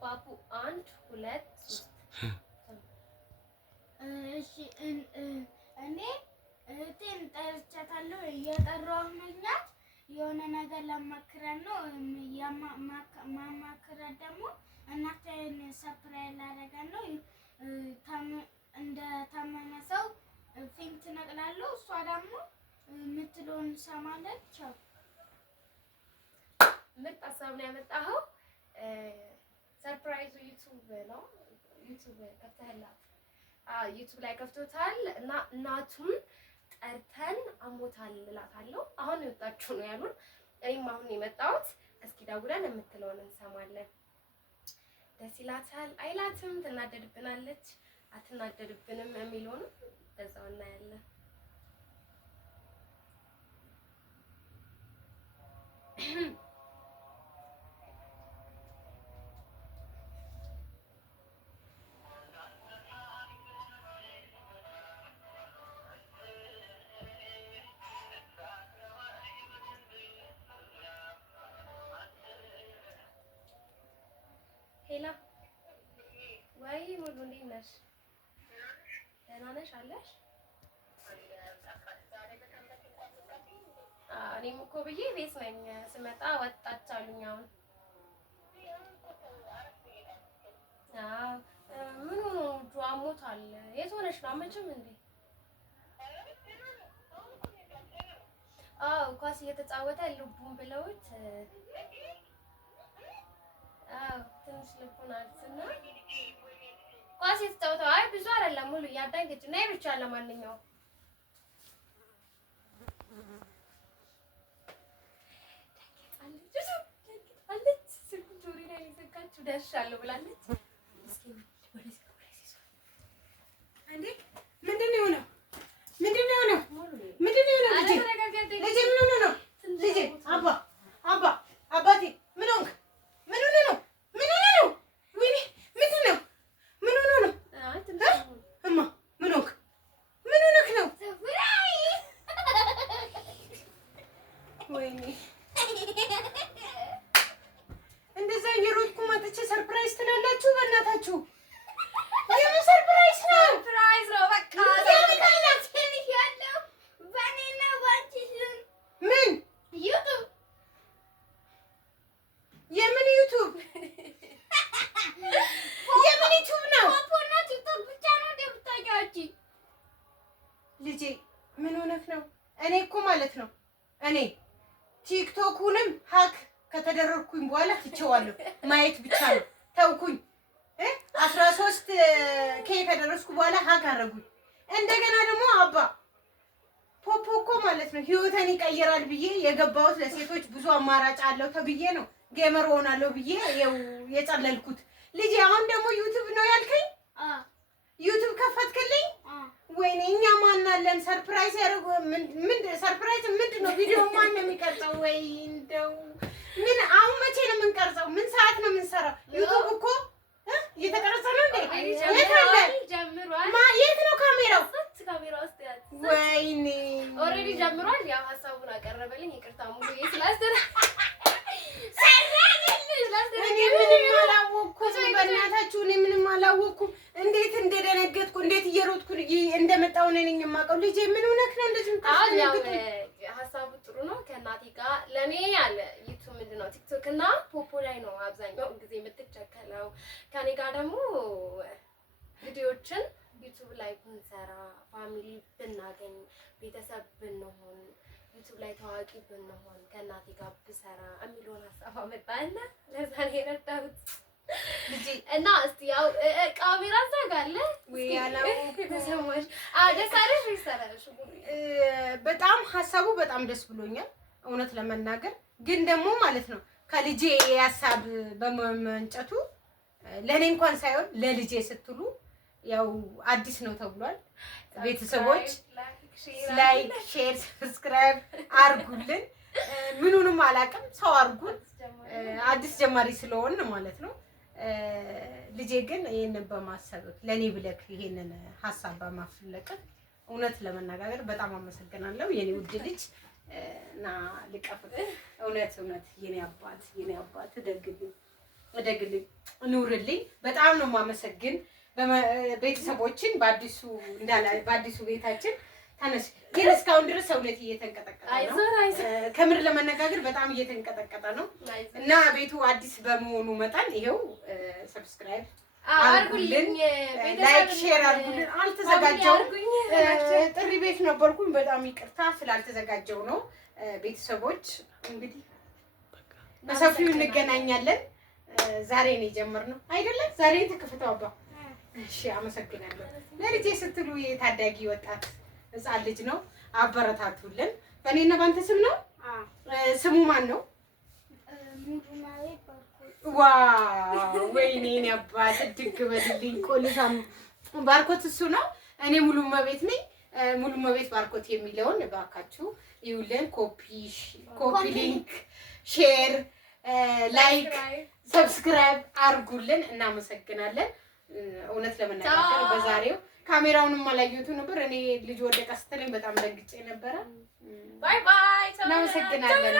ባቡ 1 2 3 እሺ እኔ እህቴን ጠርቻታለሁ። እየጠራሁ ነኛት የሆነ ነገር ለማክረን ነው። ማማክራት ደግሞ እናቴን ሰፕራይዝ ላደርጋት ነው። እንደ ታመመ ሰው ፊልም ትነቅላለሁ። እሷ ደግሞ የምትለውን እንሰማለን። ቻው። ምርጥ ሀሳብ ነው ያመጣኸው። ሰርፕራይዙ ዩቲዩብ ነው። ዩቲዩብ ከፍተህላት? ዩቲዩብ ላይ ከፍቶታል እና እናቱን ጠርተን አሞታል እላታለሁ። አሁን የወጣችሁ ነው ያሉን። እኔም አሁን የመጣሁት። እስኪ ደውለን የምትለውን እንሰማለን። ደስ ይላታል አይላትም? ትናደድብናለች አትናደድብንም የሚለውን በዛው እናያለን። ሄላ ወይ ሙሉ እንዴት ነሽ? ደህና ነሽ አለሽ? እኔም እኮ ብዬ ቤት ነኝ። ስመጣ ወጣች አሉኝ። አሁን ምን ሆኖ እጁ አሞታል? የት ሆነሽ ነው? አመችም እንዴ? ኳስ እየተጫወተ ልቡን ብለውት ትንሽ ልቡን አልስና ኳስ የተጫወተው። አይ ብዙ አይደለም ሙሉ እያዳገች ነይ ብቻ። ለማንኛውም አለች ስልኩን ጆሮዬ ላይ የዘጋችው ደርሻለሁ ብላለች። እንዴ ምንድን ነው የሆነው? ምንድን ነው የሆነው? ምንድን ነው የሆነው? ልጄ ምን ሆነ ነው? ልጄ አባቴ ምን ሆንክ? ምን ሆነ ነው? ምን ሆነ ነው? ወይኔ ምንድን ነው? ምን ሆነ ነው? እማ ምን ሆንክ? ምን ሆነክ ነው? ወይኔ እንደዛ እየሮጥኩ መጥቼ ሰርፕራይዝ ትላላችሁ? በእናታችሁ የምን ሰርፕራይዝ ነው? ሰርፕራይዝ ነው በቃ። ምን ዩቲዩብ የምን ዩቲዩብ የምን ዩቲዩብ ነው? ፖፖና ቲክቶክ ብቻ ነው እንደምታውቂው። ልጄ ምን ሆነህ ነው? እኔ እኮ ማለት ነው እኔ ቲክቶኩንም ሀክ ከተደረግኩኝ በኋላ ትቼዋለሁ። ማየት ብቻ ነው ተውኩኝ። 13 ኬ ከደረስኩ በኋላ ሀክ አደረጉኝ። እንደገና ደግሞ አባ ፖፖ እኮ ማለት ነው ህይወቴን ይቀይራል ብዬ የገባሁት ለሴቶች ብዙ አማራጭ አለው ተብዬ ነው ጌመር ሆናለሁ ብዬ የጸለልኩት። ልጄ አሁን ደግሞ ዩቲዩብ ነው ያልከኝ? ዩቲዩብ ከፈትክልኝ? ወይኔ እኛ ማን አለን? ሰርፕራይዝ ያደርጉ ምን ሰርፕራይዝ ምንድን ነው? ቪዲዮ ማን ነው የሚቀርጸው? ወይ እንደው ምን አሁን መቼ ነው የምንቀርጸው? ምን ሰዓት ነው የምንሰራው? ዩቲዩብ እኮ እየተቀረጸ ነው እንዴ? የት አለ? ጀምሯል። የት ነው ካሜራው? ካሜራ ውስጥ ያለ ወይኔ ኦልሬዲ ጀምሯል። ያው ሀሳቡን አቀረበልኝ። ይቅርታ ሙሉ ስላስተራ እኔ ምንም አላወኩም። በእናታችሁ እኔ ምንም አላወኩም። እንዴት እንደደነገጥኩ እንዴት እየሮጥኩ እንደመጣሁ እኔ ነኝ የማውቀው። ልጄ ምን ሆነህ ነው እንደዚህ የምታስደነግጡኝ? ሀሳቡ ጥሩ ነው። ከእናቴ ጋር ለእኔ ያለ ዩቱብ ምንድን ነው ቲክቶክ እና ፖፖ ላይ ነው አብዛኛው ጊዜ የምትቸከለው። ከኔ ጋር ደግሞ ቪዲዮዎችን ዩቱብ ላይ ብንሰራ፣ ፋሚሊ ብናገኝ፣ ቤተሰብ ብንሆን፣ ዩቱብ ላይ ታዋቂ ብንሆን፣ ከእናቴ ጋር ብሰራ የሚለውን ሀሳብ አመጣና ለዛ ነው የረዳሁት እና እስቲ ያው ካሜራ ዘጋለ ወይ ያለው ተሰማሽ? ደስ አለሽ ወይ ሰራሽ? በጣም ሀሳቡ በጣም ደስ ብሎኛል እውነት ለመናገር ግን ደግሞ ማለት ነው ከልጄ ሀሳብ በመመንጨቱ ለኔ እንኳን ሳይሆን ለልጄ ስትሉ ያው አዲስ ነው ተብሏል። ቤተሰቦች ላይክ፣ ሼር፣ ሰብስክራይብ አርጉልን። ምኑንም አላውቅም ሰው አርጉን። አዲስ ጀማሪ ስለሆን ማለት ነው። ልጄ ግን ይሄንን በማሰብ ለኔ ብለክ ይሄንን ሀሳብ በማፍለቅ እውነት ለመናገር በጣም አመሰግናለሁ የኔ ውድ ልጅ እና ልቀፍ እውነት የኔ አባት ደግልኝ እደግልኝ፣ ኑርልኝ። በጣም ነው የማመሰግን ቤተሰቦችን በአዲሱ ቤታችን ተነስ። ግን እስካሁን ድረስ ሰውነት እየተንቀጠቀጠ ነው። ከምር ለመነጋገር በጣም እየተንቀጠቀጠ ነው እና ቤቱ አዲስ በመሆኑ መጠን ይሄው ሰብስክራይብ አርጉልን፣ ላይክ ሼር አርጉልን። አልተዘጋጀውም፣ ጥሪ ቤት ነበርኩኝ። በጣም ይቅርታ ስላልተዘጋጀው ነው። ቤተሰቦች እንግዲህ በሰፊው እንገናኛለን። ዛሬ ነው የጀመርነው አይደለም? ዛሬ ተከፍተው አባ። እሺ አመሰግናለሁ። ለልጄ ስትሉ የታዳጊ ወጣት ህፃን ልጅ ነው። አበረታቱልን። በእኔና ባንተ ስም ነው። ስሙ ማን ነው? ዋው ወይኔ እኔ አባት ድግ በልልኝ። ቆልሳም ባርኮት እሱ ነው። እኔ ሙሉ መቤት ነኝ። ሙሉ መቤት ባርኮት የሚለውን እባካችሁ ይውልን። ኮፒ ሊንክ፣ ሼር፣ ላይክ፣ ሰብስክራይብ አርጉልን። እናመሰግናለን። እውነት ለመነጋገር በዛሬው ካሜራውንም አላየሁትም ነበር። እኔ ልጅ ወደቀ ስትለኝ በጣም ደንግጬ ነበረ። ባይ ባይ። እናመሰግናለን።